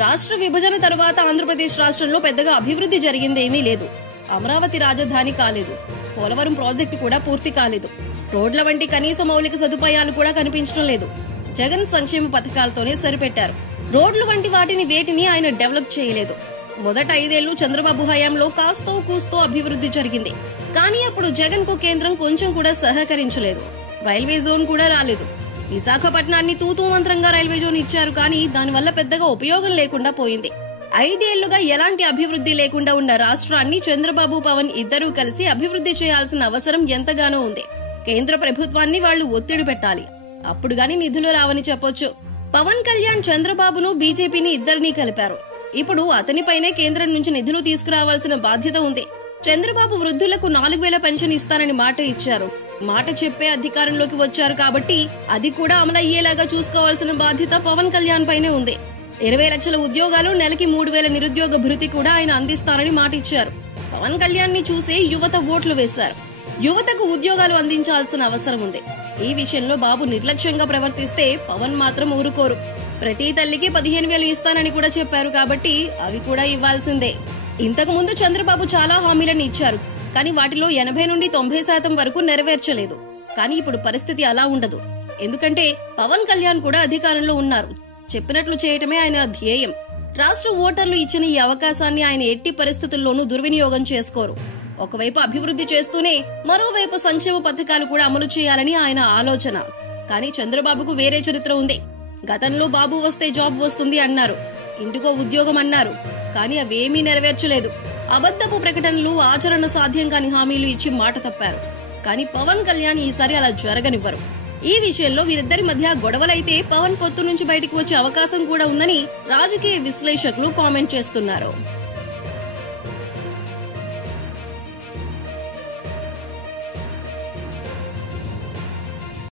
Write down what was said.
రాష్ట్ర విభజన తర్వాత ఆంధ్రప్రదేశ్ రాష్ట్రంలో పెద్దగా అభివృద్ధి జరిగిందేమీ లేదు. అమరావతి రాజధాని కాలేదు, పోలవరం ప్రాజెక్టు కూడా పూర్తి కాలేదు, రోడ్ల వంటి కనీస మౌలిక సదుపాయాలు కూడా కనిపించడం లేదు. జగన్ సంక్షేమ పథకాలతోనే సరిపెట్టారు. రోడ్లు వంటి వేటిని ఆయన డెవలప్ చేయలేదు. మొదట 5 ఏళ్లు చంద్రబాబు హయాంలో కాస్తో కూస్తో అభివృద్ధి జరిగింది. కానీ అప్పుడు జగన్ కు కేంద్రం కొంచెం కూడా సహకరించలేదు. రైల్వే జోన్ కూడా రాలేదు. విశాఖపట్నాన్ని తూతూ మంత్రంగా రైల్వే జోన్ ఇచ్చారు, కానీ దానివల్ల పెద్దగా ఉపయోగం లేకుండా పోయింది. 5 ఏళ్లుగా ఎలాంటి అభివృద్ధి లేకుండా ఉన్న రాష్ట్రాన్ని చంద్రబాబు, పవన్ ఇద్దరూ కలిసి అభివృద్ధి చేయాల్సిన అవసరం ఎంతగానో ఉంది. కేంద్ర ప్రభుత్వాన్ని వాళ్లు ఒత్తిడి పెట్టాలి, అప్పుడు గాని నిధులు రావని చెప్పొచ్చు. పవన్ కళ్యాణ్ చంద్రబాబును, బీజేపీని ఇద్దరినీ కలిపారు. ఇప్పుడు అతనిపైనే కేంద్రం నుంచి నిధులు తీసుకురావాల్సిన బాధ్యత ఉంది. చంద్రబాబు వృద్ధులకు 4,000 పెన్షన్ ఇస్తానని మాట ఇచ్చారు. మాట చెప్పే అధికారంలోకి వచ్చారు కాబట్టి అది కూడా అమలయ్యేలాగా చూసుకోవాల్సిన బాధ్యత పవన్ కళ్యాణ్ పైనే ఉంది. 20 లక్షల ఉద్యోగాలు, నెలకి 3,000 నిరుద్యోగ భృతి కూడా ఆయన అందిస్తానని మాట ఇచ్చారు. పవన్ కళ్యాణ్ ని చూసే యువత ఓట్లు వేశారు. యువతకు ఉద్యోగాలు అందించాల్సిన అవసరం ఉంది. ఈ విషయంలో బాబు నిర్లక్ష్యంగా ప్రవర్తిస్తే పవన్ మాత్రం ఊరుకోరు. ప్రతి తల్లికి 15,000 ఇస్తానని కూడా చెప్పారు కాబట్టి అవి కూడా ఇవ్వాల్సిందే. ఇంతకు ముందు చంద్రబాబు చాలా హామీలను ఇచ్చారు, కానీ వాటిలో 80 నుండి 90% వరకు నెరవేర్చలేదు. కానీ ఇప్పుడు పరిస్థితి అలా ఉండదు. ఎందుకంటే పవన్ కళ్యాణ్ కూడా అధికారంలో ఉన్నారు. చెప్పినట్లు చేయటమే ఆయన ధ్యేయం. రాష్ట్ర ఓటర్లు ఇచ్చిన ఈ అవకాశాన్ని ఆయన ఎట్టి పరిస్థితుల్లోనూ దుర్వినియోగం చేసుకోరు. ఒకవైపు అభివృద్ధి చేస్తూనే మరోవైపు సంక్షేమ పథకాలు కూడా అమలు చేయాలని ఆయన ఆలోచన. కానీ చంద్రబాబుకు వేరే చరిత్ర ఉంది. గతంలో బాబు వస్తే జాబ్ వస్తుంది అన్నారు, ఇంటికో ఉద్యోగం అన్నారు, కానీ అవేమీ నెరవేర్చలేదు. అబద్ధపు ప్రకటనలు, ఆచరణ సాధ్యం కాని హామీలు ఇచ్చి మాట తప్పారు. కానీ పవన్ కళ్యాణ్ ఈసారి అలా జరగనివ్వరు. ఈ విషయంలో వీరిద్దరి మధ్య గొడవలైతే పవన్ పొత్తు నుంచి బయటికి వచ్చే అవకాశం కూడా ఉందని రాజకీయ విశ్లేషకులు కామెంట్ చేస్తున్నారు.